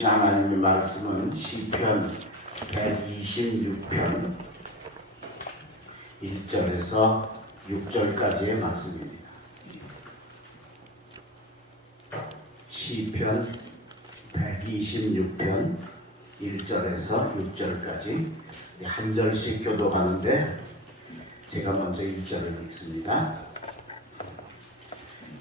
하나님의 말씀은 시편 126편 1절에서 6절까지의 말씀입니다. 시편 126편 1절에서 6절까지 한 절씩 교독하는데 제가 먼저 1절을 읽습니다.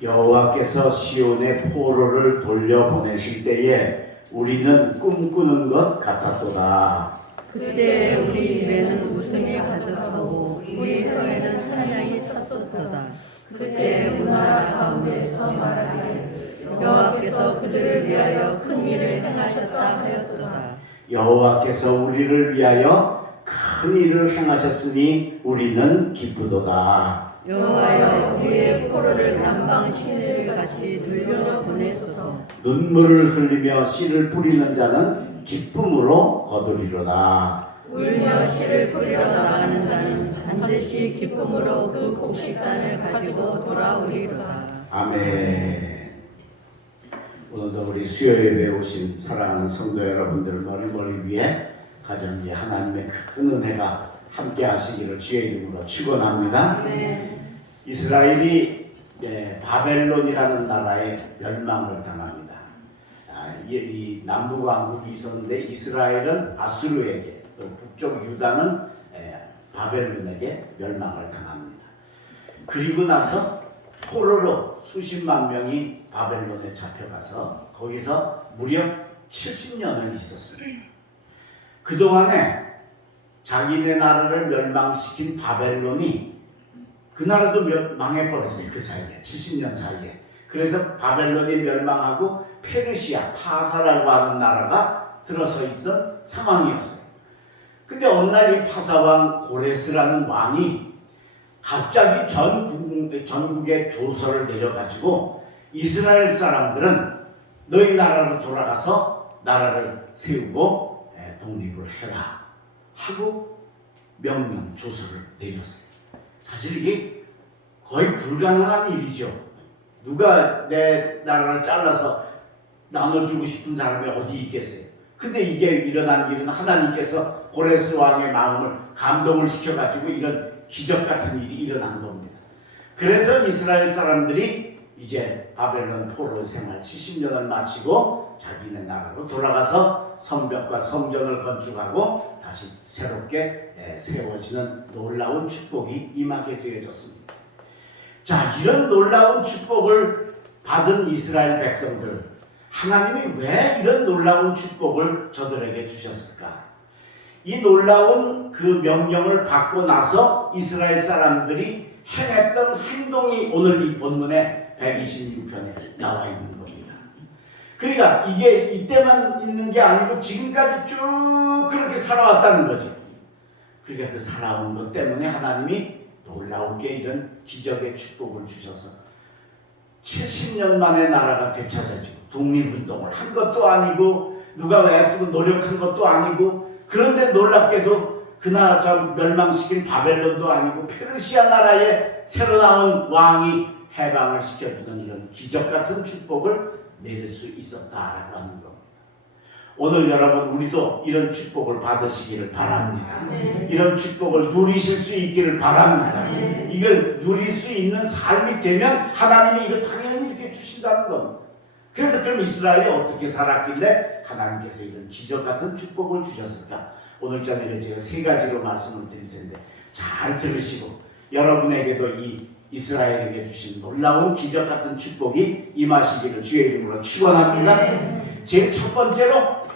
여호와께서 시온의 포로를 돌려보내실 때에 우리는 꿈꾸는 것 같았도다. 그때 우리 입에는 웃음이 가득하고 우리 혀에는 찬양이 찼었도다. 그때 문나라 가운데서 말하기를 여호와께서 그들을 위하여 큰 일을 행하셨다 하였도다. 여호와께서 우리를 위하여 큰 일을 행하셨으니 우리는 기쁘도다. 여호와여 우리의 포로를 남방 신들 같이 돌려보내소서. 눈물을 흘리며 씨를 뿌리는 자는 기쁨으로 거두리로다. 울며 씨를 뿌리러 나가는 자는 반드시 기쁨으로 그 곡식단을 가지고 돌아오리로다. 아멘. 오늘도 우리 수요예배에 오신 사랑하는 성도 여러분들 머리 위에 가정에 하나님의 큰 은혜가 함께 하시기를 주의 이름으로 축원합니다. 이스라엘이 바벨론이라는 나라에 멸망을 당합니다. 이 남북왕국이 있었는데 이스라엘은 아수르에게, 또 북쪽 유다는 바벨론에게 멸망을 당합니다. 그리고 나서 포로로 수십만 명이 바벨론에 잡혀가서 거기서 무려 70년을 있었습니다. 그동안에 자기네 나라를 멸망시킨 바벨론이 그 나라도 망해버렸어요. 그 사이에 70년 사이에. 그래서 바벨론이 멸망하고 페르시아, 파사라고 하는 나라가 들어서 있던 상황이었어요. 근데 어느 날 이 파사왕 고레스라는 왕이 갑자기 전국에 조서를 내려가지고 이스라엘 사람들은 너희 나라로 돌아가서 나라를 세우고 독립을 해라 하고 명령 조서를 내렸어요. 사실 이게 거의 불가능한 일이죠. 누가 내 나라를 잘라서 나눠주고 싶은 사람이 어디 있겠어요. 근데 이게 일어난 일은 하나님께서 고레스 왕의 마음을 감동을 시켜가지고 이런 기적 같은 일이 일어난 겁니다. 그래서 이스라엘 사람들이 이제 바벨론 포로 생활 70년을 마치고 자기네 나라로 돌아가서 성벽과 성전을 건축하고 다시 새롭게 세워지는 놀라운 축복이 임하게 되어졌습니다. 자, 이런 놀라운 축복을 받은 이스라엘 백성들, 하나님이 왜 이런 놀라운 축복을 저들에게 주셨을까? 이 놀라운 그 명령을 받고 나서 이스라엘 사람들이 행했던 행동이 오늘 이 본문의 126편에 나와 있는 겁니다. 그러니까 이게 이때만 있는 게 아니고 지금까지 쭉 그렇게 살아왔다는 거죠. 그러니까 그 살아온 것 때문에 하나님이 놀라우게 이런 기적의 축복을 주셔서 70년 만에 나라가 되찾아지고 독립운동을 한 것도 아니고 누가 애쓰고 노력한 것도 아니고, 그런데 놀랍게도 그나라 전 멸망시킨 바벨론도 아니고 페르시아 나라에 새로 나온 왕이 해방을 시켜주는 이런 기적 같은 축복을 내릴 수 있었다라고 하는 겁니다. 오늘 여러분 우리도 이런 축복을 받으시기를 바랍니다. 이런 축복을 누리실 수 있기를 바랍니다. 이걸 누릴 수 있는 삶이 되면 하나님이 이거 당연히 이렇게 주신다는 겁니다. 그래서 그럼 이스라엘이 어떻게 살았길래 하나님께서 이런 기적 같은 축복을 주셨을까? 오늘 저녁에 제가 세 가지로 말씀을 드릴 텐데 잘 들으시고 여러분에게도 이 이스라엘에게 주신 놀라운 기적 같은 축복이 임하시기를 주의 이름으로 축원합니다. 제일 첫 번째로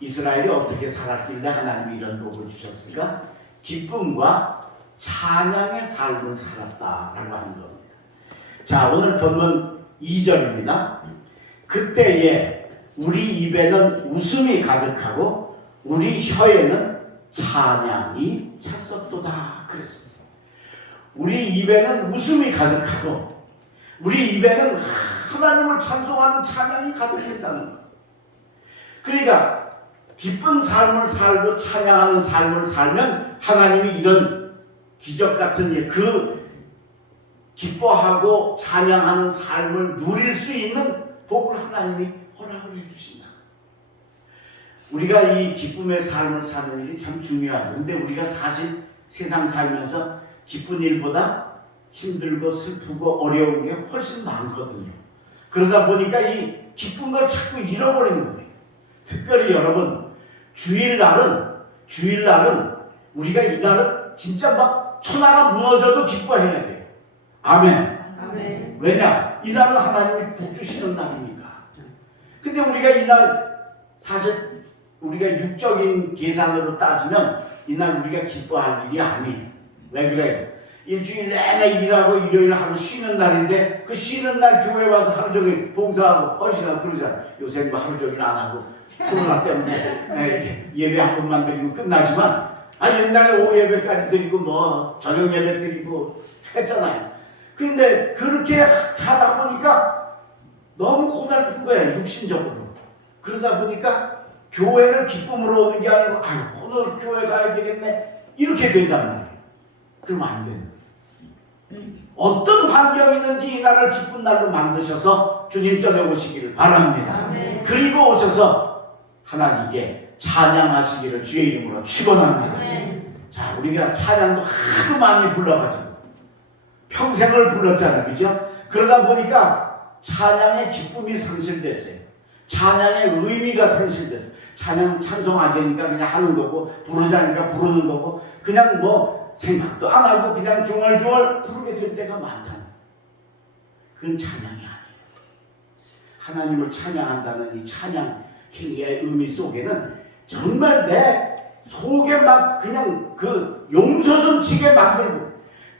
이스라엘이 어떻게 살았길래 하나님이 이런 복을 주셨을까? 기쁨과 찬양의 삶을 살았다라고 하는 겁니다. 자, 오늘 본문 2절입니다. 그때에 우리 입에는 웃음이 가득하고 우리 혀에는 찬양이 찼었도다 그랬습니다. 우리 입에는 웃음이 가득하고 우리 입에는 하나님을 찬송하는 찬양이 가득했다는 거예요. 그러니까 기쁜 삶을 살고 찬양하는 삶을 살면 하나님이 이런 기적 같은 그 기뻐하고 찬양하는 삶을 누릴 수 있는 복을 하나님이 허락을 해주신다. 우리가 이 기쁨의 삶을 사는 일이 참 중요하죠. 근데 우리가 사실 세상 살면서 기쁜 일보다 힘들고 슬프고 어려운 게 훨씬 많거든요. 그러다 보니까 이 기쁜 걸 자꾸 잃어버리는 거예요. 특별히 여러분, 주일날은 우리가 이날은 진짜 막 천하가 무너져도 기뻐해야 돼요. 아멘. 아멘. 왜냐? 이날은 하나님이 복 주시는 날이니까. 근데 우리가 이날 사실 우리가 육적인 계산으로 따지면 이날 우리가 기뻐할 일이 아니에요. 왜 그래요? 일주일 내내 일하고 일요일 하루 쉬는 날인데 그 쉬는 날 교회 와서 하루 종일 봉사하고 헌신하고 그러잖아요. 요새 뭐 하루 종일 안 하고 코로나 때문에 예배 한 번만 드리고 끝나지만 옛날에 오후 예배까지 드리고 뭐 저녁 예배 드리고 했잖아요. 근데 그렇게 하다 보니까 너무 고달픈 거예요. 육신적으로. 그러다 보니까 교회를 기쁨으로 오는 게 아니고 오늘 교회 가야 되겠네 이렇게 된단 말이에요. 그러면 안 되는 거예요. 어떤 환경이든지 이 날을 기쁜 날로 만드셔서 주님 전에 오시기를 바랍니다. 아멘. 그리고 오셔서 하나님께 찬양하시기를 주의 이름으로 축원합니다. 아멘. 자, 우리가 찬양도 하도 많이 불러가지고 평생을 불렀잖아요. 그죠? 그러다 보니까 찬양의 기쁨이 상실됐어요. 찬양의 의미가 상실됐어요. 찬양 찬송하자니까 그냥 하는 거고 부르자니까 부르는 거고 그냥 뭐 생각도 안 하고 그냥 중얼중얼 부르게 될 때가 많다는. 그건 찬양이 아니에요. 하나님을 찬양한다는 이 찬양 행위의 의미 속에는 정말 내 속에 막 그냥 그 용솟음 치게 만들고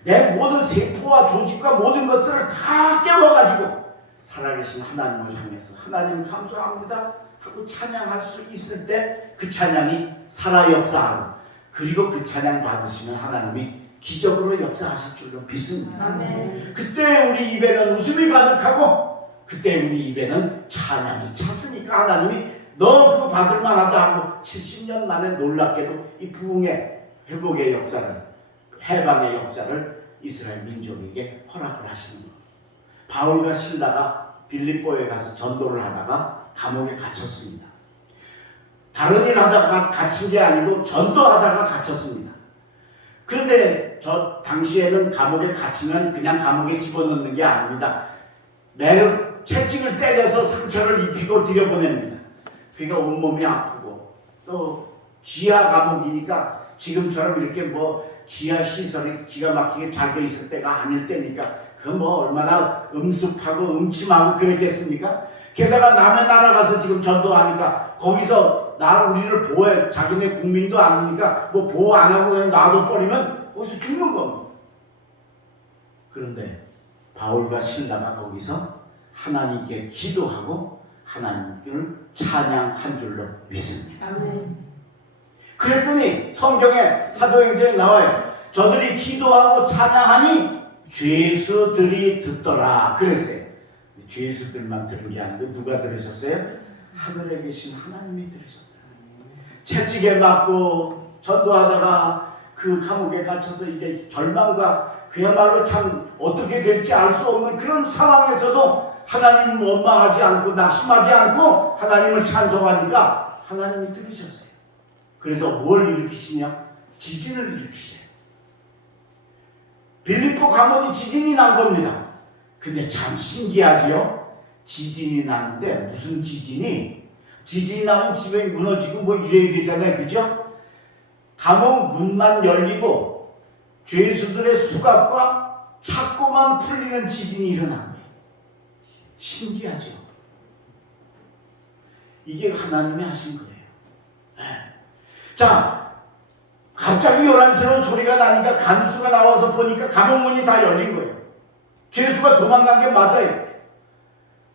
내 모든 세포와 조직과 모든 것들을 다 깨워가지고 살아계신 하나님을 향해서 하나님 감사합니다 하고 찬양할 수 있을 때 그 찬양이 살아 역사하고 그리고 그 찬양 받으시면 하나님이 기적으로 역사하실 줄로 믿습니다. 아멘. 그때 우리 입에는 웃음이 가득하고 그때 우리 입에는 찬양이 찼으니까 하나님이 너 그거 받을 만하다 하고 70년 만에 놀랍게도 이 부흥의 회복의 역사를 해방의 역사를 이스라엘 민족에게 허락을 하시는 거예요. 바울과 실라가 빌립보에 가서 전도를 하다가 감옥에 갇혔습니다. 다른 일 하다가 갇힌 게 아니고 전도하다가 갇혔습니다. 그런데 저 당시에는 감옥에 갇히면 그냥 감옥에 집어넣는 게 아닙니다. 매일 채찍을 때려서 상처를 입히고 들여보냅니다. 그러니까 온몸이 아프고 또 지하 감옥이니까 지금처럼 이렇게 뭐 지하 시설이 기가 막히게 잘 돼 있을 때가 아닐 때니까 그 뭐 얼마나 음습하고 음침하고 그랬겠습니까? 게다가 남의 나라 가서 지금 전도하니까 거기서 우리를 보호해 자기네 국민도 아니니까 뭐 보호 안 하고 그냥 놔둬버리면 거기서 죽는 겁니다. 그런데 바울과 실라가 거기서 하나님께 기도하고 하나님을 찬양한 줄로 믿습니다. 아멘. 그랬더니 성경에 사도행전에 나와요. 저들이 기도하고 찬양하니 죄수들이 듣더라 그랬어요. 죄수들만 들은 게 아니고 누가 들으셨어요? 하늘에 계신 하나님이 들으셨다. 채찍에 맞고 전도하다가 그 감옥에 갇혀서 이제 절망과 그야말로 참 어떻게 될지 알 수 없는 그런 상황에서도 하나님을 원망하지 않고 낙심하지 않고 하나님을 찬송하니까 하나님이 들으셨어요. 그래서 뭘 일으키시냐? 지진을 일으키셔요. 빌립보 감옥이 지진이 난 겁니다. 근데 참 신기하지요? 지진이 나는데 무슨 지진이 나면 집에 무너지고 뭐 이래야 되잖아요. 그죠? 감옥 문만 열리고 죄수들의 수갑과 착고만 풀리는 지진이 일어난 거예요. 신기하죠? 이게 하나님이 하신 거예요. 네. 자, 갑자기 요란스러운 소리가 나니까 간수가 나와서 보니까 감옥문이 다 열린 거예요. 죄수가 도망간 게 맞아요.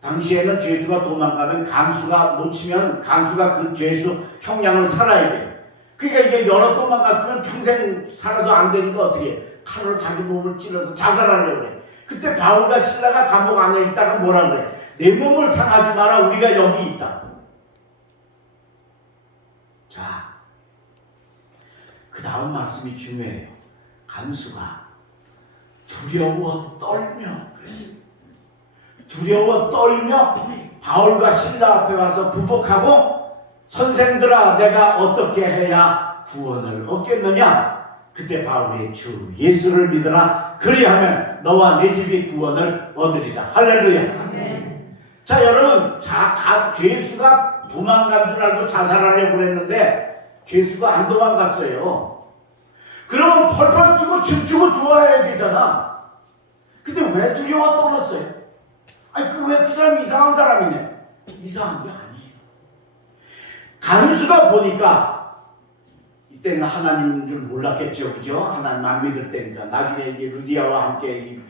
당시에는 죄수가 도망가면 간수가 놓치면 간수가 그 죄수 형량을 살아야 돼요. 그러니까 이게 여러 도망갔으면 평생 살아도 안 되니까 어떻게 해요? 칼로 자기 몸을 찔러서 자살하려고 그래. 그때 바울과 실라가 감옥 안에 있다가 뭐라 그래? 내 몸을 상하지 마라. 우리가 여기 있다. 자, 그 다음 말씀이 중요해요. 간수가 두려워 떨며 그랬어요. 두려워 떨며 바울과 실라 앞에 와서 부복하고 선생들아 내가 어떻게 해야 구원을 얻겠느냐? 그때 바울이 주 예수를 믿으라. 그리하면 너와 내 집이 구원을 얻으리라. 할렐루야. 아멘. 자 여러분, 죄수가 도망간 줄 알고 자살하려고 그랬는데 죄수가 안 도망갔어요. 그러면 펄펄 뛰고 춤추고 좋아해야 되잖아. 근데 왜 두려워 떨었어요? 아니 왜 그 사람이 이상한 사람이네? 이상한 게 아니에요. 간수가 보니까 이때는 하나님인 줄 몰랐겠죠, 그죠? 하나님 안 믿을 때니까. 나중에 이게 루디아와 함께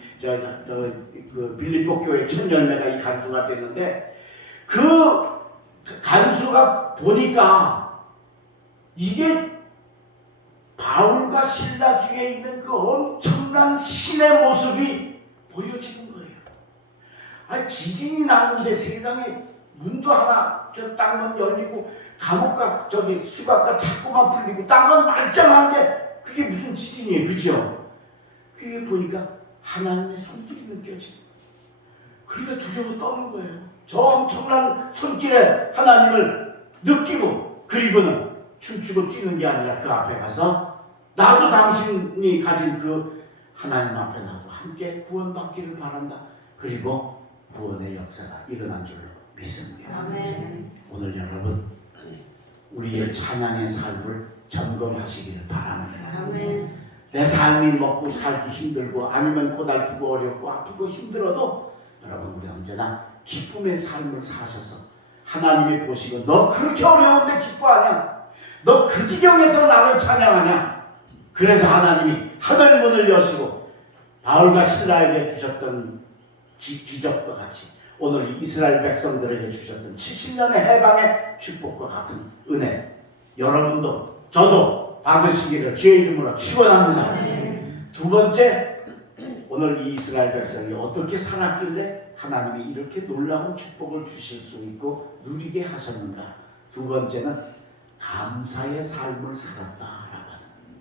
그 빌립보 교회 첫 열매가 이 간수가 됐는데, 그 간수가 보니까 이게 바울과 실라 뒤에 있는 그 엄청난 신의 모습이 보여지는 거예요. 아니 지진이 났는데 세상에 문도 하나 저 땅은 열리고 감옥과 수갑과 자꾸만 풀리고 땅은 말짱한데 그게 무슨 지진이에요, 그죠? 그게 보니까 하나님의 손길이 느껴져요. 그러니까 두려워 떠는 거예요. 저 엄청난 손길에 하나님을 느끼고, 그리고는 춤추고 뛰는 게 아니라 그 앞에 가서 나도 당신이 가진 그 하나님 앞에 나도 함께 구원받기를 바란다. 그리고 구원의 역사가 일어난 줄로 믿습니다. 아멘. 오늘 여러분 우리의 찬양의 삶을 점검하시기를 바랍니다. 아멘. 내 삶이 먹고 살기 힘들고 아니면 고달프고 어렵고 아프고 힘들어도 여러분 우리 언제나 기쁨의 삶을 사셔서 하나님이 보시고 너 그렇게 어려운데 기뻐하냐? 너 그 지경에서 나를 찬양하냐? 그래서 하나님이 하늘 문을 여시고 바울과 실라에게 주셨던 기적과 같이 오늘 이스라엘 백성들에게 주셨던 70년의 해방의 축복과 같은 은혜, 여러분도 저도 받으시기를 주의 이름으로 축원합니다. 두 번째, 오늘 이 이스라엘 백성이 어떻게 살았길래 하나님이 이렇게 놀라운 축복을 주실 수 있고 누리게 하셨는가? 두 번째는 감사의 삶을 살았다라고 하는,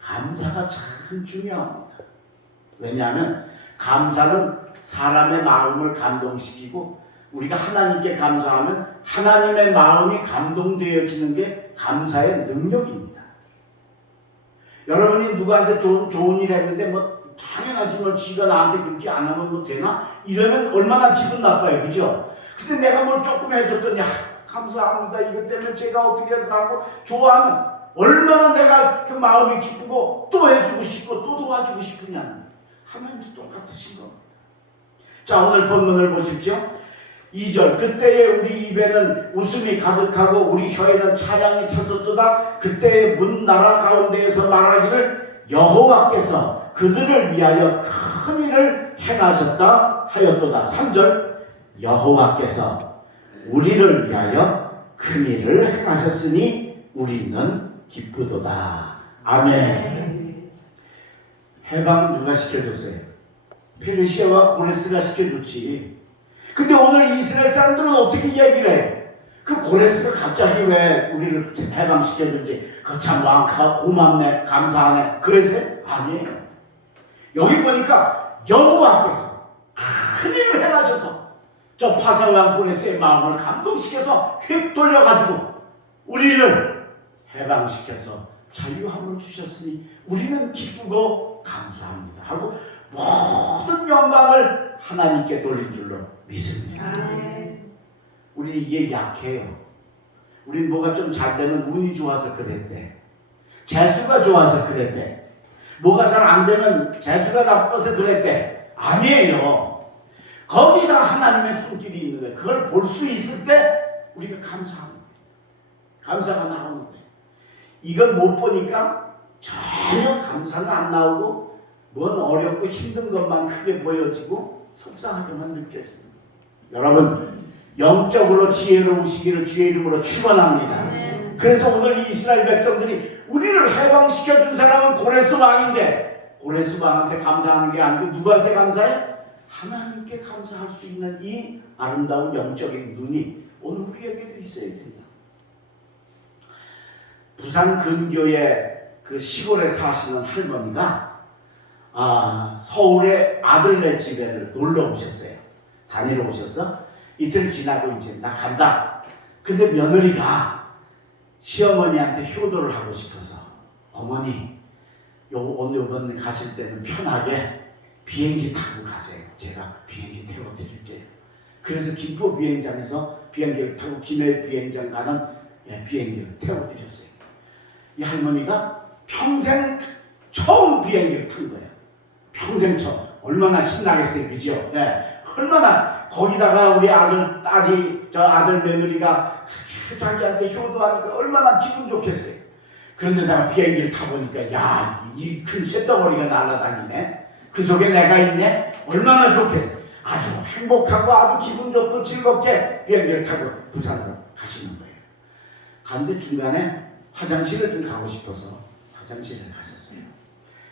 감사가 참 중요합니다. 왜냐하면 감사는 사람의 마음을 감동시키고, 우리가 하나님께 감사하면 하나님의 마음이 감동되어지는 게 감사의 능력입니다. 여러분이 누구한테 좋은 일 했는데 뭐 당연하지 뭐 지가 나한테 그렇게 안 하면 뭐 되나? 이러면 얼마나 기분 나빠요, 그죠? 근데 내가 뭘 조금 해줬더니 감사합니다, 이것 때문에 제가 어떻게 하고 좋아하면 얼마나 내가 그 마음이 기쁘고 또 해주고 싶고 또 도와주고 싶으냐는, 하나님도 똑같으신 겁니다. 자, 오늘 본문을 보십시오. 2절, 그때에 우리 입에는 웃음이 가득하고 우리 혀에는 찬양이 찼었도다. 그때에 문 나라 가운데에서 말하기를 여호와께서 그들을 위하여 큰 일을 행하셨다 하였도다. 3절, 여호와께서 우리를 위하여 큰 일을 행하셨으니 우리는 기쁘도다. 아멘. 해방은 누가 시켜줬어요? 페르시아와 고레스가 시켜줬지. 근데 오늘 이스라엘 사람들은 어떻게 이야기를 해요? 그 고레스가 갑자기 왜 우리를 해방시켜줬지? 그 참 고맙네, 감사하네, 그래서요? 아니에요. 여기 보니까 여호와께서 큰 일을 행하셔서 저 파사왕 고레스의 마음을 감동시켜서 휙 돌려가지고 우리를 해방시켜서 자유함을 주셨으니 우리는 기쁘고 감사합니다 하고 모든 영광을 하나님께 돌린 줄로 믿습니다. 우리 이게 약해요. 우리 뭐가 좀 잘 되면 운이 좋아서 그랬대. 재수가 좋아서 그랬대. 뭐가 잘 안 되면 재수가 나빠서 그랬대. 아니에요. 거기다 하나님의 손길이 있는 거예요. 그걸 볼 수 있을 때 우리가 감사합니다. 감사가 나오는 거예요. 이걸 못 보니까 전혀 감사가 안 나오고 뭔 어렵고 힘든 것만 크게 보여지고 속상하게만 느껴집니다. 여러분, 영적으로 지혜로우시기를 주의 이름으로 축원합니다. 그래서 오늘 이 이스라엘 백성들이 우리를 해방시켜준 사람은 고레스 왕인데 고레스 왕한테 감사하는 게 아니고 누구한테 감사해? 하나님께 감사할 수 있는 이 아름다운 영적인 눈이 오늘 우리에게도 있어야 됩니다. 부산 근교의 그 시골에 사시는 할머니가 서울의 아들네 집에 놀러 오셨어요. 다니러 오셔서 이틀 지나고 이제 나 간다. 근데 며느리가 시어머니한테 효도를 하고 싶어서 어머니 오늘 가실 때는 편하게 비행기 타고 가세요. 제가 비행기 태워드릴게요. 그래서 김포 비행장에서 비행기를 타고 김해 비행장 가는 비행기를 태워드렸어요. 이 할머니가 평생 처음 비행기를 탄 거예요. 평생 처음. 얼마나 신나겠어요, 그죠? 네. 얼마나 거기다가 우리 딸이 저 아들 며느리가 자기한테 효도하니까 얼마나 기분 좋겠어요. 그런데다가 비행기를 타보니까 야, 이 큰 쇳덩어리가 날아다니네. 그 속에 내가 있네. 얼마나 좋겠어요. 아주 행복하고 아주 기분 좋고 즐겁게 비행기를 타고 부산으로 가시는 거예요. 가는데 중간에 화장실을 좀 가고 싶어서 화장실을 가셨어요.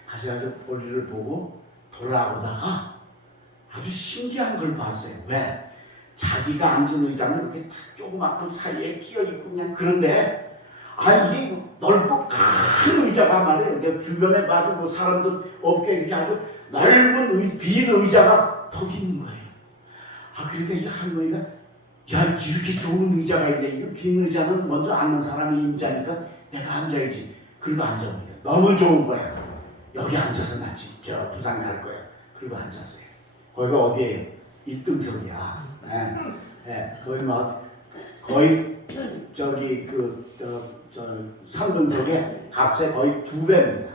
가셔가지고 볼일을 보고 돌아오다가 아주 신기한 걸 봤어요. 왜? 자기가 앉은 의자는 이렇게 딱 조그맣고 사이에 끼어있고 그냥 그런데 이게 넓고 큰 의자가 말이에요. 주변에 아주 뭐 사람도 없게 이렇게 아주 넓은 빈 의자가 턱 있는 거예요. 그러니까 이 할머니가 야, 이렇게 좋은 의자가 있네. 이거 빈 의자는 먼저 앉는 사람이 임자니까 내가 앉아야지. 그리고 앉아보니까 너무 좋은 거야. 여기 앉아서 나 지금 저 부산 갈 거야. 그리고 앉았어요. 거기가 어디예요? 1등석이야. 거의 저기 3등석의 값의 거의 2배입니다.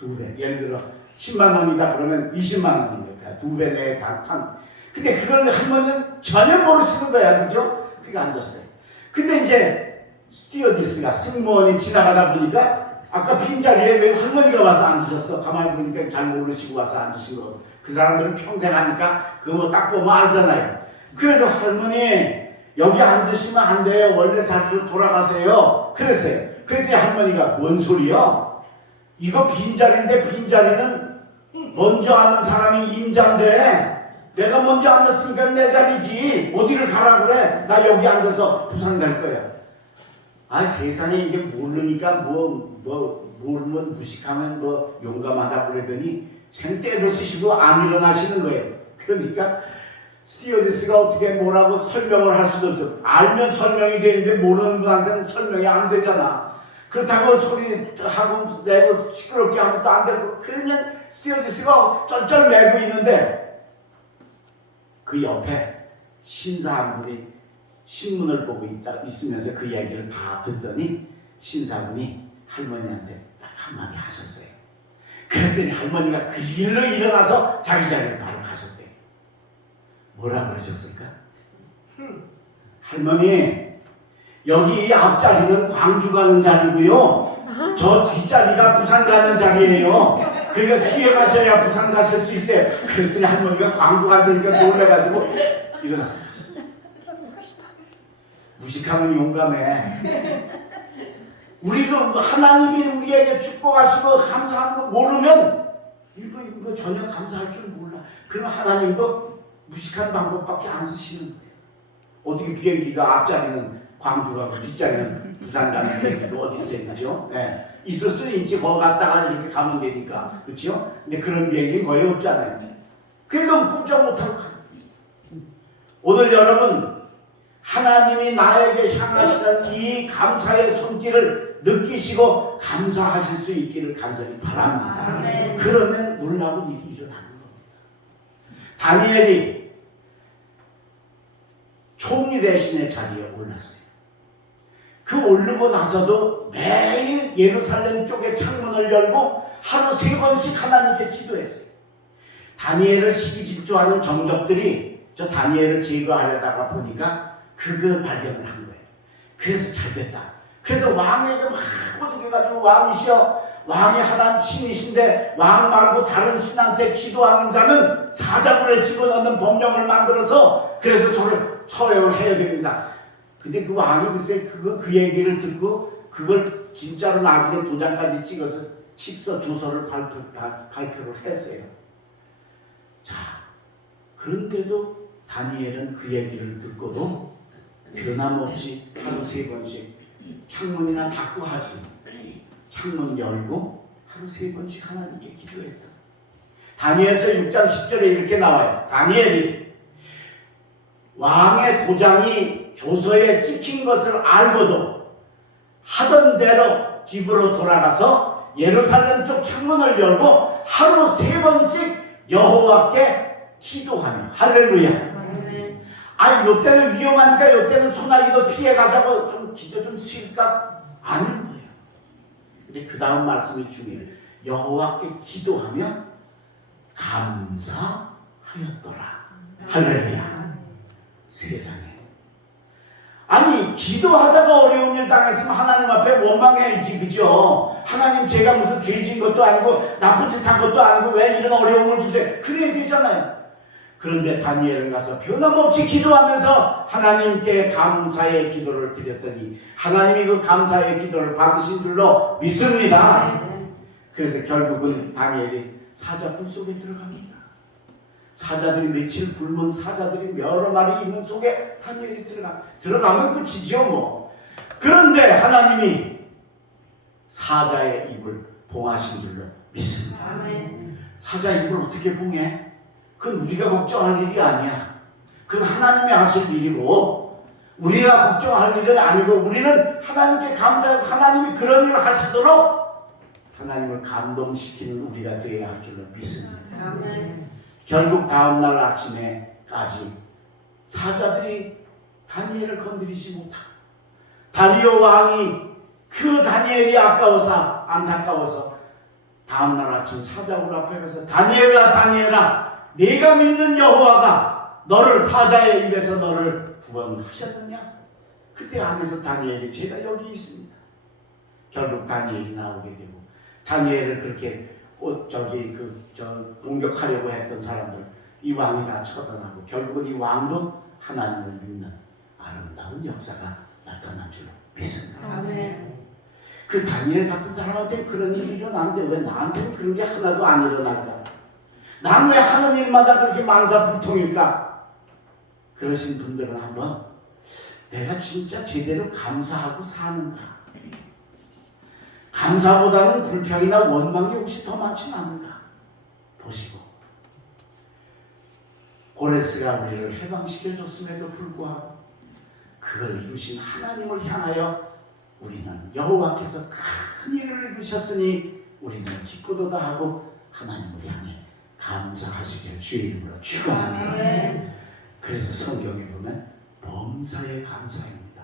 2배. 예를 들어 10만 원이다 그러면 20만 원이니까 2배 내에 탄. 근데 그걸 할머니는 전혀 모르시는 거야, 그죠? 그게 앉았어요. 근데 이제 스튜어디스가 승무원이 지나가다 보니까 아까 빈자리에 왜 할머니가 와서 앉으셨어? 가만히 보니까 잘 모르시고 와서 앉으신 거. 그 사람들은 평생 하니까 그거 딱 보면 알잖아요. 그래서 할머니 여기 앉으시면 안 돼요. 원래 자리로 돌아가세요. 그랬어요. 그랬더니 할머니가 뭔 소리야? 이거 빈자리인데 빈자리는 먼저 앉는 사람이 임자인데 내가 먼저 앉았으니까 내 자리지. 어디를 가라 그래? 나 여기 앉아서 부산 갈 거야. 세상에 이게 모르니까 모르면 무식하면 용감하다 그러더니 생떼를 쓰시고 안 일어나시는 거예요. 그러니까 스튜어디스가 어떻게 뭐라고 설명을 할 수도 없어. 알면 설명이 되는데 모르는 분한테는 설명이 안 되잖아. 그렇다고 소리하고 내고 시끄럽게 하면 또 안 되고. 그러면 스튜어디스가 쩔쩔 매고 있는데 그 옆에 신사 한 분이 신문을 보고 있으면서 그 얘기를 다 듣더니 신사분이 할머니한테 딱 한마디 하셨어요. 그랬더니 할머니가 그 길로 일어나서 자기 자리를 바로 가셨대요. 뭐라 그러셨을까? 할머니, 여기 이 앞자리는 광주 가는 자리고요. 저 뒷자리가 부산 가는 자리예요. 그러니까 뒤에 가셔야 부산 가실 수 있어요. 그랬더니 할머니가 광주 간다니까 놀래가지고 일어났어요. 무식하면 용감해. 우리도 하나님이 우리에게 축복하시고 감사하는 거 모르면 이거 전혀 감사할 줄 몰라. 그럼 하나님도 무식한 방법밖에 안 쓰시는 거예요. 어떻게 비행기가 앞자리는 광주 가고 뒷자리는 부산 가는 비행기가 어디 있어요, 그죠? 네. 있을 수는 있지. 거기 갔다가 이렇게 가면 되니까, 그렇죠? 근데 그런 비행기 거의 없잖아요. 그러니까 꼼짝 못하고 가요. 오늘 여러분 하나님이 나에게 향하시는 이 감사의 손길을 느끼시고 감사하실 수 있기를 간절히 바랍니다. 아멘. 그러면 놀라운 일이 일어나는 겁니다. 다니엘이 총리 대신의 자리에 올랐어요. 그 오르고 나서도 매일 예루살렘 쪽에 창문을 열고 하루 3번씩 하나님께 기도했어요. 다니엘을 시기질투하는 정적들이 저 다니엘을 제거하려다가 보니까 그걸 발견을 한 거예요. 그래서 잘 됐다. 그래서 왕에게 막 꼬드겨가지고 왕이시여, 왕이 하나님 신이신데 왕 말고 다른 신한테 기도하는 자는 사자굴에 집어넣는 법령을 만들어서 그래서 저를 처형을 해야 됩니다. 근데 그 왕이 글쎄 그 얘기를 듣고 그걸 진짜로 나중에 도장까지 찍어서 식서 조서를 발표를 했어요. 자, 그런데도 다니엘은 그 얘기를 듣고도 변함없이 하루 3번씩 창문이나 닫고 하지, 창문 열고 하루 3번씩 하나님께 기도했다. 다니엘서 6장 10절에 이렇게 나와요. 다니엘이 왕의 도장이 조서에 찍힌 것을 알고도 하던 대로 집으로 돌아가서 예루살렘 쪽 창문을 열고 하루 3번씩 여호와께 기도하며 할렐루야. 아니 요때는 위험하니까 요때는 소나기도 피해가자고 좀 기도 좀 쉴까? 아닌 거예요. 근데 그 다음 말씀이 중요해요. 여호와께 기도하며 감사하였더라. 할렐루야. 세상에. 아니 기도하다가 어려운 일 당했으면 하나님 앞에 원망해야지, 그죠? 하나님 제가 무슨 죄 지은 것도 아니고 나쁜 짓 한 것도 아니고 왜 이런 어려움을 주세요? 그래야 되잖아요. 그런데 다니엘은 가서 변함없이 기도하면서 하나님께 감사의 기도를 드렸더니 하나님이 그 감사의 기도를 받으신 줄로 믿습니다. 그래서 결국은 다니엘이 사자굴 속에 들어갑니다. 사자들이 며칠 굶은 사자들이 여러 마리 있는 속에 다니엘이 들어가면 끝이죠 뭐. 그런데 하나님이 사자의 입을 봉하신 줄로 믿습니다. 사자 입을 어떻게 봉해? 그건 우리가 걱정할 일이 아니야. 그건 하나님이 하실 일이고 우리가 걱정할 일은 아니고 우리는 하나님께 감사해서 하나님이 그런 일을 하시도록 하나님을 감동시키는 우리가 되어야 할 줄로 믿습니다. 결국 다음날 아침에까지 사자들이 다니엘을 건드리지 못하고 다리오 왕이 그 다니엘이 안타까워서 다음날 아침 사자굴 앞에 가서 다니엘아 다니엘아 네가 믿는 여호와가 너를 사자의 입에서 너를 구원하셨느냐? 그때 안에서 다니엘이 제가 여기 있습니다. 결국 다니엘이 나오게 되고 다니엘을 그렇게 공격하려고 했던 사람들 이 왕이 다 처단하고 결국은 이 왕도 하나님을 믿는 아름다운 역사가 나타난 줄 믿습니다. 아멘. 그 다니엘 같은 사람한테 그런 일이 일어나는데 왜 나한테는 그런 게 하나도 안 일어날까? 난 왜 하는 일마다 그렇게 만사부통일까? 그러신 분들은 한번 내가 진짜 제대로 감사하고 사는가? 감사보다는 불평이나 원망이 혹시 더 많지는 않는가? 보시고 고레스가 우리를 해방시켜줬음에도 불구하고 그걸 이루신 하나님을 향하여 우리는 여호와께서 큰 일을 이루셨으니 우리는 기쁘도다 하고 하나님을 향해 감사하시길 주의 이름으로 축원합니다. 그래서 성경에 보면 범사에 감사입니다.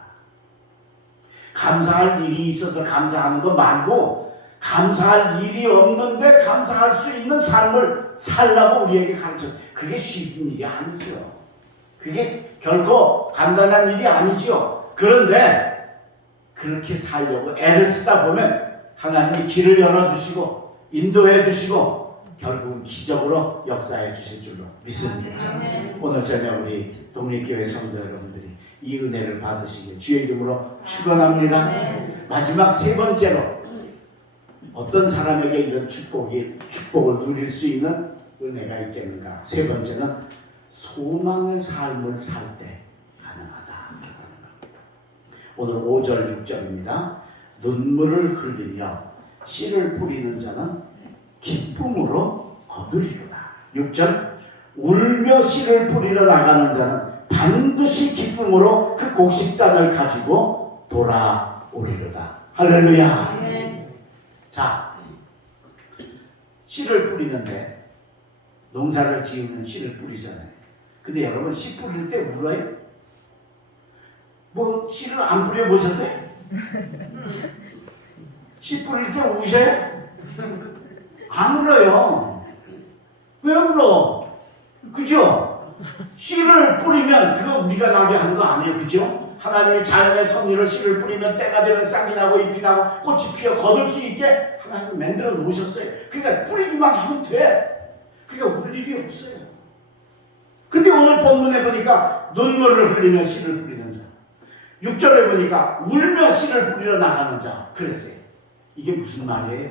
감사할 일이 있어서 감사하는 거 말고 감사할 일이 없는데 감사할 수 있는 삶을 살라고 우리에게 가르쳐. 그게 쉬운 일이 아니죠. 그게 결코 간단한 일이 아니죠. 그런데 그렇게 살려고 애를 쓰다 보면 하나님이 길을 열어주시고 인도해 주시고 결국은 기적으로 역사해 주실 줄로 믿습니다. 오늘 저녁 우리 독립교회 성도 여러분들이 이 은혜를 받으시길 주의 이름으로 축원합니다. 마지막 3번째로 어떤 사람에게 이런 축복을 누릴 수 있는 은혜가 있겠는가? 3번째는 소망의 삶을 살 때 가능하다. 오늘 5절 6절입니다. 눈물을 흘리며 씨를 뿌리는 자는 기쁨으로 거두리로다. 6절 울며 씨를 뿌리러 나가는 자는 반드시 기쁨으로 그 곡식단을 가지고 돌아오리로다. 할렐루야. 자, 씨를 뿌리는데 농사를 지으면 씨를 뿌리잖아요. 근데 여러분 씨 뿌릴 때 울어요? 뭐 씨를 안 뿌려보셨어요? 씨 뿌릴 때 우셔요? 안 울어요. 왜 울어? 그죠? 씨를 뿌리면 그거 우리가 나게 하는 거 아니에요. 그죠? 하나님이 자연의 섭리로 씨를 뿌리면 때가 되면 싹이 나고 잎이 나고 꽃이 피어 거둘 수 있게 하나님 만들어 놓으셨어요. 그러니까 뿌리기만 하면 돼. 그러니까 울 일이 없어요. 근데 오늘 본문에 보니까 눈물을 흘리며 씨를 뿌리는 자, 6절에 보니까 울며 씨를 뿌리러 나가는 자 그랬어요. 이게 무슨 말이에요?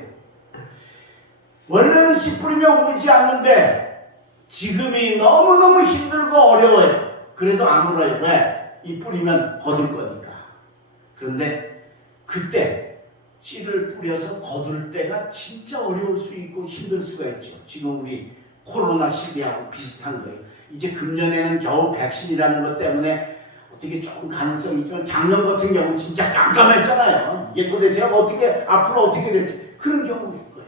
원래는 씨 뿌리며 울지 않는데 지금이 너무너무 힘들고 어려워요. 그래도 안 울어요. 왜? 이 뿌리면 거둘 거니까. 그런데 그때 씨를 뿌려서 거둘 때가 진짜 어려울 수 있고 힘들 수가 있죠. 지금 우리 코로나 시대하고 비슷한 거예요. 이제 금년에는 겨우 백신이라는 것 때문에 어떻게 조금 가능성이 있지만 작년 같은 경우는 진짜 깜깜했잖아요. 이게 도대체 어떻게 앞으로 어떻게 될지 그런 경우인 거예요.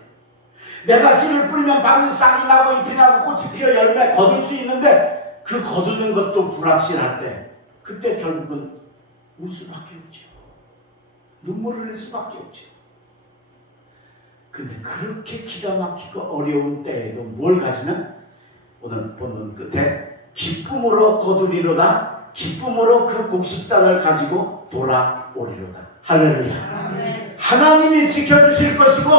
내가 씨를 뿌리면 반드시 싹이 나고 잎이 나고 꽃이 피어 열매 거둘 수 있는데 그 거두는 것도 불확실할 때 그때 결국은 울 수밖에 없죠. 눈물을 흘릴 수밖에 없죠. 근데 그렇게 기가 막히고 어려운 때에도 뭘 가지면 오늘 본문 끝에 기쁨으로 거두리로다 기쁨으로 그 곡식단을 가지고 돌아오리로다. 할렐루야. 아멘. 하나님이 지켜주실 것이고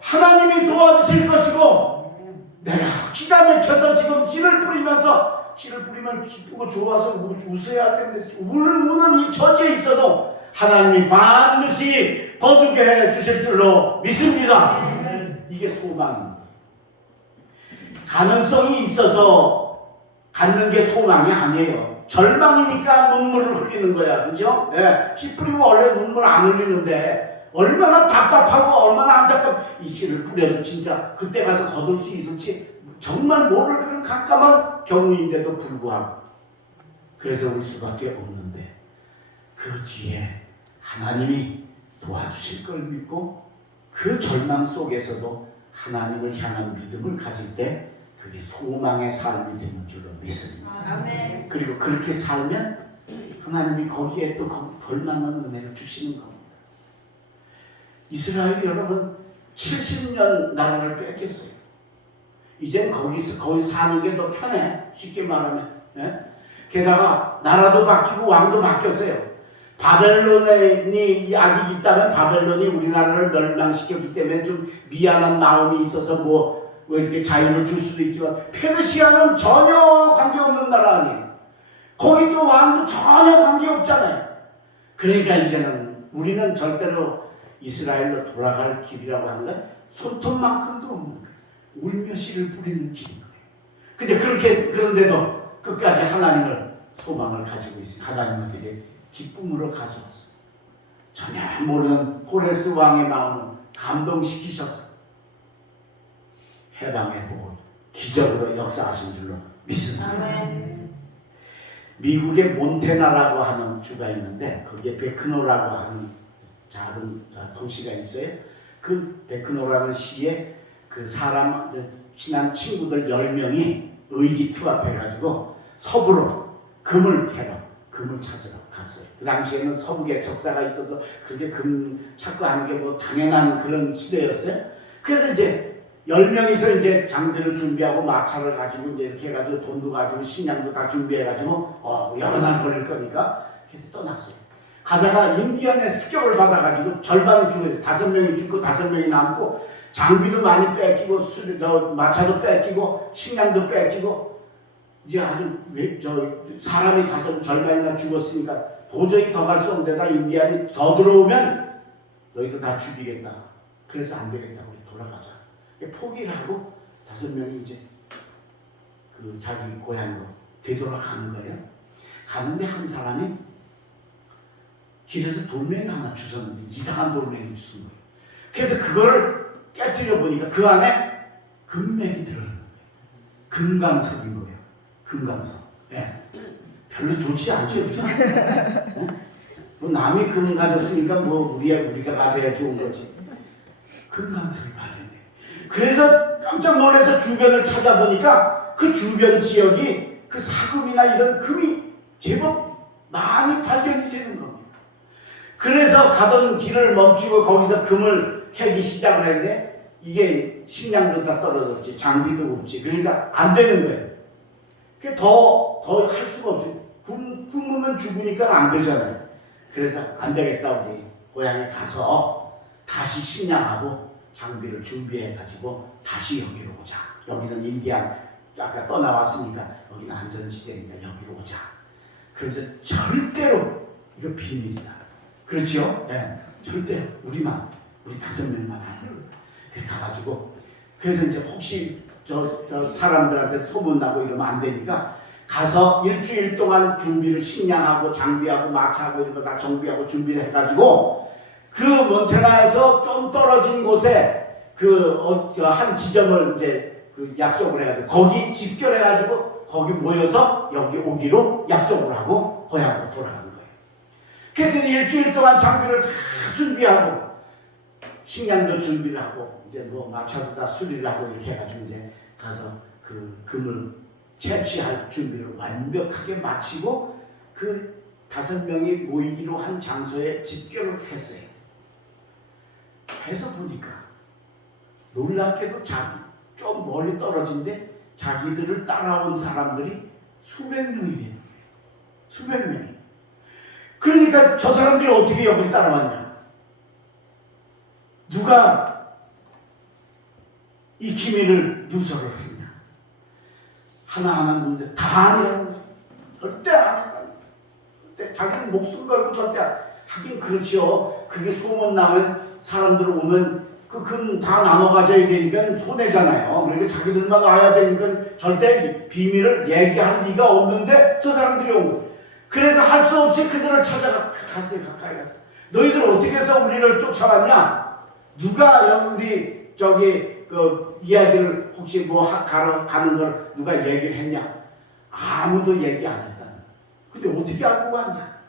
하나님이 도와주실 것이고 내가 기가 막혀서 지금 씨를 뿌리면 기쁘고 좋아서 웃어야 할 텐데 우는 이 처지에 있어도 하나님이 반드시 거두게 해주실 줄로 믿습니다. 이게 소망입니다. 가능성이 있어서 갖는 게 소망이 아니에요. 절망이니까 눈물을 흘리는 거야. 그죠? 예. 씨 뿌리면 원래 눈물 안 흘리는데 얼마나 답답하고 얼마나 안타깝고 이 씨를 뿌려도 진짜 그때 가서 거둘 수 있을지 정말 모를 그런 깜깜한 경우인데도 불구하고 그래서 울 수밖에 없는데 그 뒤에 하나님이 도와주실 걸 믿고 그 절망 속에서도 하나님을 향한 믿음을 가질 때 그게 소망의 삶이 되는 줄로 믿습니다. 아멘. 그리고 그렇게 살면 하나님이 거기에 또 걸맞는 은혜를 주시는 겁니다. 이스라엘 여러분 70년 나라를 뺏겼어요. 이젠 거기 사는 게 더 편해. 쉽게 말하면. 예? 게다가 나라도 바뀌고 왕도 바뀌었어요. 바벨론이 아직 있다면 바벨론이 우리나라를 멸망시켰기 때문에 좀 미안한 마음이 있어서 뭐 이렇게 자유를 줄 수도 있지만 페르시아는 전혀 관계없는 나라 아니에요. 거기 또 왕도 전혀 관계없잖아요. 그러니까 이제는 우리는 절대로 이스라엘로 돌아갈 길이라고 하는 건 손톱만큼도 없는 거예요. 울며 씨를 뿌리는 길인 거예요. 근데 그런데도 끝까지 하나님을 소망을 가지고 있어요. 하나님은 어떻게 기쁨으로 가져왔어요. 전혀 모르는 코레스 왕의 마음을 감동시키셔서 해방의 복을 기적으로 역사하신 줄로 믿습니다. 아멘. 미국의 몬테나라고 하는 주가 있는데 거기에 베크노라고 하는 작은 도시가 있어요. 그 베크노라는 시에 그 사람 친한 친구들 10명이 의기투합해가지고 서부로 금을 찾으러 갔어요. 그 당시에는 서북에 적사가 있어서 그렇게 금 찾고 하는 게 뭐 당연한 그런 시대였어요. 그래서 이제 10명이서 이제 장비를 준비하고 마차를 가지고 이제 이렇게 해가지고 돈도 가지고 식량도 다 준비해가지고 여러 날 걸릴 거니까 그래서 떠났어요. 가다가 인디언의 습격을 받아가지고 절반이 죽어요. 5명이 죽고 5명이 남고 장비도 많이 뺏기고 마차도 뺏기고 식량도 뺏기고 이제 아주 사람이 가서 절반이나 죽었으니까 도저히 더 갈 수 없는 데다 인디언이 더 들어오면 너희도 다 죽이겠다. 그래서 안 되겠다. 우리 돌아가자. 포기를 하고 5명이 이제 그 자기 고향으로 되돌아가는 거예요. 가는데 한 사람이 길에서 돌멩이 하나 주웠는데 이상한 돌멩이를 주운 거예요. 그래서 그걸 깨뜨려 보니까 그 안에 금맥이 들어있는 거예요. 금강석인 거예요. 금강석. 예. 별로 좋지 않죠, 그죠? 뭐 남이 금 가졌으니까 뭐 우리가 가져야 좋은 거지. 금강석이 발견돼요. 그래서 깜짝 놀라서 주변을 찾아보니까 그 주변 지역이 그 사금이나 이런 금이 제법 많이 발견이 되는 겁니다. 그래서 가던 길을 멈추고 거기서 금을 캐기 시작을 했는데 이게 식량도 다 떨어졌지 장비도 없지. 그러니까 안 되는 거예요. 그게 더 할 수가 없어요. 굶으면 죽으니까 안 되잖아요. 그래서 안 되겠다. 우리 고향에 가서 다시 식량하고 장비를 준비해가지고 다시 여기로 오자. 여기는 인디안 아까 떠나왔으니까 여기는 안전지대니까 여기로 오자. 그래서 절대로 이거 비밀이다. 그렇죠? 예. 절대 우리 5명만 아니에요. 그래 가가지고 그래서 이제 혹시 저 사람들한테 소문나고 이러면 안 되니까 가서 일주일 동안 준비를 식량하고 장비하고 마차하고 이런 거 다 정비하고 준비를 해가지고 그 몬테나에서 좀 떨어진 곳에 한 지점을 이제 그 약속을 해가지고 거기 집결해가지고 거기 모여서 여기 오기로 약속을 하고 고향으로 돌아간 거예요. 그랬더니 일주일 동안 장비를 다 준비하고 식량도 준비를 하고 이제 뭐 마차도 다 수리를 하고 이렇게 해가지고 이제 가서 그 금을 채취할 준비를 완벽하게 마치고 그 5명이 모이기로 한 장소에 집결을 했어요. 해서 보니까 놀랍게도 좀 멀리 떨어진데 자기들을 따라온 사람들이 수백 명이래요. 수백 명이. 그러니까 저 사람들이 어떻게 여길 따라왔냐? 누가 이 기밀을 누설을 했냐? 하나하나 묻는데 다 아니라는 거예요. 절대 안 했다는 거예요. 절대 자기는 목숨 걸고 절대 하긴 그렇지요. 그게 소문 나면 사람들 오면 그 금 다 나눠 가져야 되니까 손해잖아요. 그러니까 자기들만 와야 되니까 절대 비밀을 얘기할 리가 없는데 저 사람들이 온 거예요. 그래서 할 수 없이 그들을 찾아갔어요. 가까이 갔어요. 너희들 어떻게 해서 우리를 쫓아왔냐? 누가 우리 그 이야기를 혹시 뭐 가는 걸 누가 얘기를 했냐? 아무도 얘기 안 했다는 거예요. 근데 어떻게 알고 갔냐?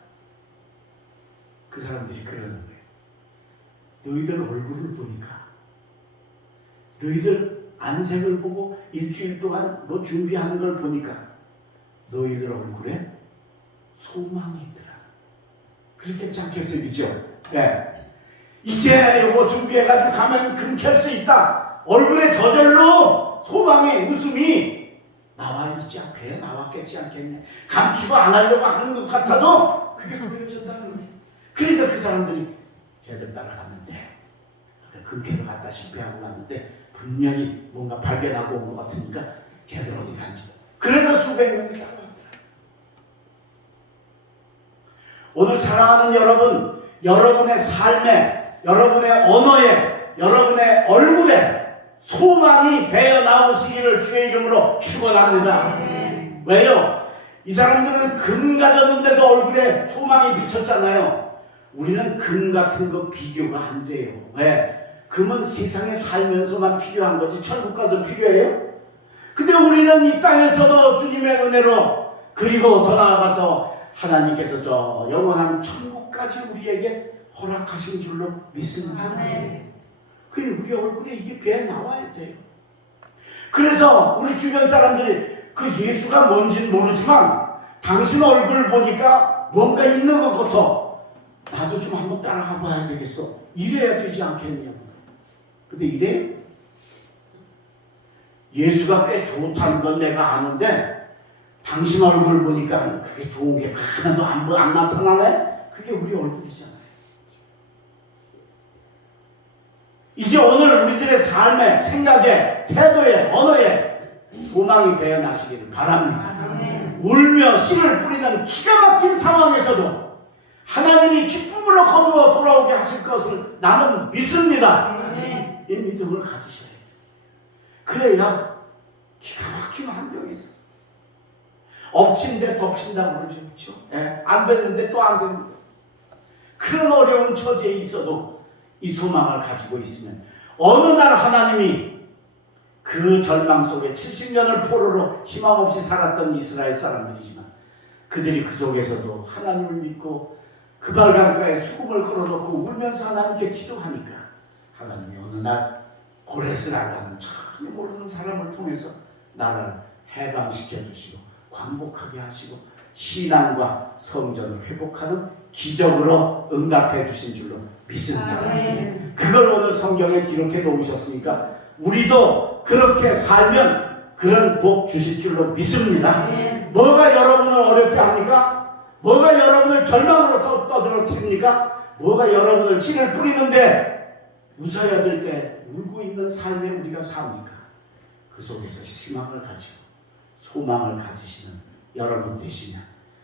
그 사람들이 그러는 거예요. 너희들 얼굴을 보니까, 너희들 안색을 보고 일주일 동안 뭐 준비하는 걸 보니까 너희들 얼굴에 소망이 있더라. 그렇겠지 않겠어요? 그죠? 네. 이제 이거 준비해가지고 가면 금 캘 수 있다. 얼굴에 저절로 소망의 웃음이 나와 있지, 배에 나왔겠지 않겠냐. 감추고 안 하려고 하는 것 같아도 그게 보여진다는 거예요. 그러니까 그 사람들이 걔들 따라갔는데 금 캐러 갔다 실패하고 갔는데 분명히 뭔가 발견하고 온 것 같으니까 걔들 어디 간지. 그래서 수백 명이 따라왔더라. 오늘 사랑하는 여러분, 여러분의 삶에, 여러분의 언어에, 여러분의 얼굴에 소망이 배어 나오시기를 주의 이름으로 축원합니다. 왜요? 이 사람들은 금 가졌는데도 얼굴에 소망이 비쳤잖아요. 우리는 금 같은 거 비교가 안 돼요. 왜? 금은 세상에 살면서만 필요한 거지 천국 가서 필요해요? 근데 우리는 이 땅에서도 주님의 은혜로, 그리고 더 나아가서 하나님께서 저 영원한 천국까지 우리에게 허락하신 줄로 믿습니다. 그 우리 얼굴에 이게 배에 나와야 돼요. 그래서 우리 주변 사람들이 그 예수가 뭔지는 모르지만 당신 얼굴 보니까 뭔가 있는 것 같아. 나도 좀 한번 따라가 봐야 되겠어. 이래야 되지 않겠냐. 근데 이래요? 예수가 꽤 좋다는 건 내가 아는데 당신 얼굴 보니까 그게 좋은 게 하나도 안 나타나네? 그게 우리 얼굴이잖아요. 이제 오늘 우리들의 삶에, 생각에, 태도에, 언어에 소망이 배어나시기를 바랍니다. 울며 씨를 뿌리는 기가 막힌 상황에서도 하나님이 기쁨으로 거두어 돌아오게 하실 것을 나는 믿습니다. 이 믿음을 가지셔야 돼요. 그래야 기가 막힌 환경에 있어요. 엎친데 덮친다고 그러죠. 예? 안 됐는데 또 안 됐는데. 그런 어려운 처지에 있어도 이 소망을 가지고 있으면 어느 날 하나님이 그 절망 속에 70년을 포로로 희망 없이 살았던 이스라엘 사람들이지만 그들이 그 속에서도 하나님을 믿고 그 발강가에 수금을 걸어놓고 울면서 하나님께 기도하니까 하나님이 어느 날 고레스라라는 전혀 모르는 사람을 통해서 나를 해방시켜 주시고 광복하게 하시고 신앙과 성전을 회복하는 기적으로 응답해 주신 줄로 믿습니다. 그걸 오늘 성경에 기록해 놓으셨으니까 우리도 그렇게 살면 그런 복 주실 줄로 믿습니다. 뭐가 여러분을 어렵게 합니까? 뭐가 여러분을 절망으로 떠들어뜨립니까? 뭐가 여러분을 씨를 뿌리는데 웃어야 될 때 울고 있는 삶에 우리가 삽니까? 그 속에서 희망을 가지고 소망을 가지시는 여러분 되시면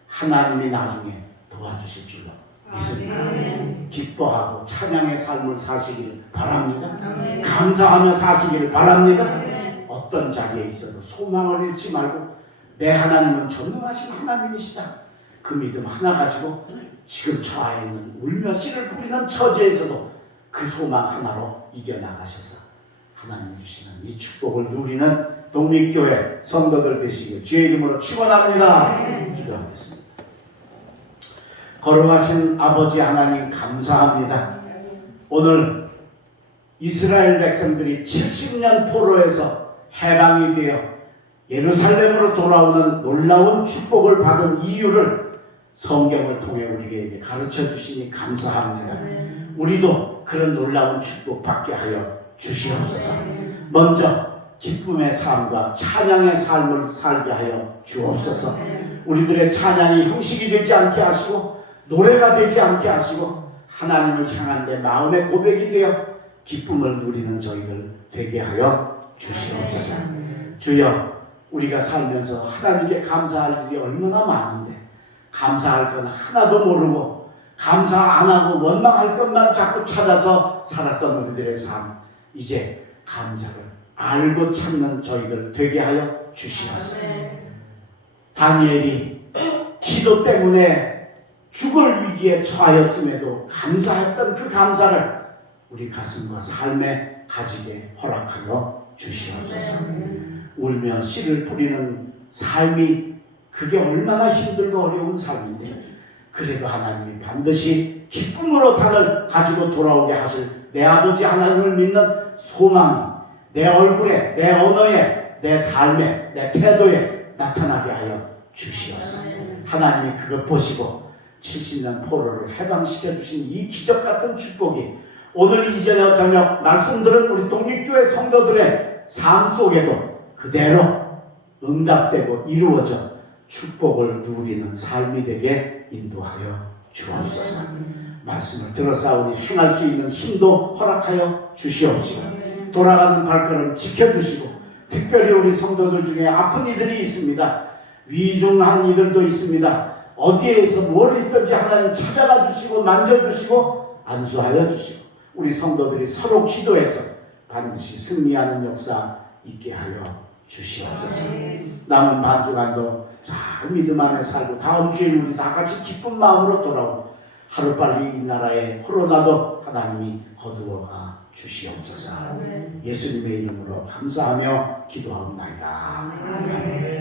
하나님이 나중에 도와주실 줄로 믿습니다. 기뻐하고 찬양의 삶을 사시기를 바랍니다. 감사하며 사시기를 바랍니다. 어떤 자리에 있어도 소망을 잃지 말고 내 하나님은 전능하신 하나님이시다. 그 믿음 하나 가지고 지금 처해 있는 울며 씨를 뿌리는 처지에서도 그 소망 하나로 이겨나가셔서 하나님 주시는 이 축복을 누리는 독립교회 성도들 되시길 주의 이름으로 축원합니다. 기도하겠습니다. 거룩하신 아버지 하나님 감사합니다. 오늘 이스라엘 백성들이 70년 포로에서 해방이 되어 예루살렘으로 돌아오는 놀라운 축복을 받은 이유를 성경을 통해 우리에게 가르쳐 주시니 감사합니다. 우리도 그런 놀라운 축복 받게 하여 주시옵소서. 먼저 기쁨의 삶과 찬양의 삶을 살게 하여 주옵소서. 우리들의 찬양이 형식이 되지 않게 하시고 노래가 되지 않게 하시고 하나님을 향한 내 마음의 고백이 되어 기쁨을 누리는 저희들 되게 하여 주시옵소서. 주여, 우리가 살면서 하나님께 감사할 일이 얼마나 많은데 감사할 건 하나도 모르고 감사 안 하고 원망할 것만 자꾸 찾아서 살았던 우리들의 삶, 이제 감사를 알고 찾는 저희들 되게 하여 주시옵소서. 다니엘이 기도 때문에 죽을 위기에 처하였음에도 감사했던 그 감사를 우리 가슴과 삶에 가지게 허락하여 주시옵소서. 울며 씨를 뿌리는 삶이 그게 얼마나 힘들고 어려운 삶인데 그래도 하나님이 반드시 기쁨으로 단을 가지고 돌아오게 하실 내 아버지 하나님을 믿는 소망이 내 얼굴에, 내 언어에, 내 삶에, 내 태도에 나타나게 하여 주시옵소서. 하나님이 그것 보시고 70년 포로를 해방시켜 주신 이 기적 같은 축복이 오늘 이 저녁 말씀 들은 우리 독립교회 성도들의 삶 속에도 그대로 응답되고 이루어져 축복을 누리는 삶이 되게 인도하여 주옵소서. 말씀을 들어싸우니 행할 수 있는 힘도 허락하여 주시옵시고 돌아가는 발걸음 지켜주시고 특별히 우리 성도들 중에 아픈 이들이 있습니다. 위중한 이들도 있습니다. 어디에서 뭘 있든지 하나님 찾아가 주시고 만져주시고 안수하여 주시고 우리 성도들이 서로 기도해서 반드시 승리하는 역사 있게 하여 주시옵소서. 남은 반 주간도 잘 믿음 안에 살고 다음 주에 우리 다 같이 기쁜 마음으로 돌아오고 하루빨리 이 나라의 코로나도 하나님이 거두어가 주시옵소서. 예수님의 이름으로 감사하며 기도하옵나이다. 아멘.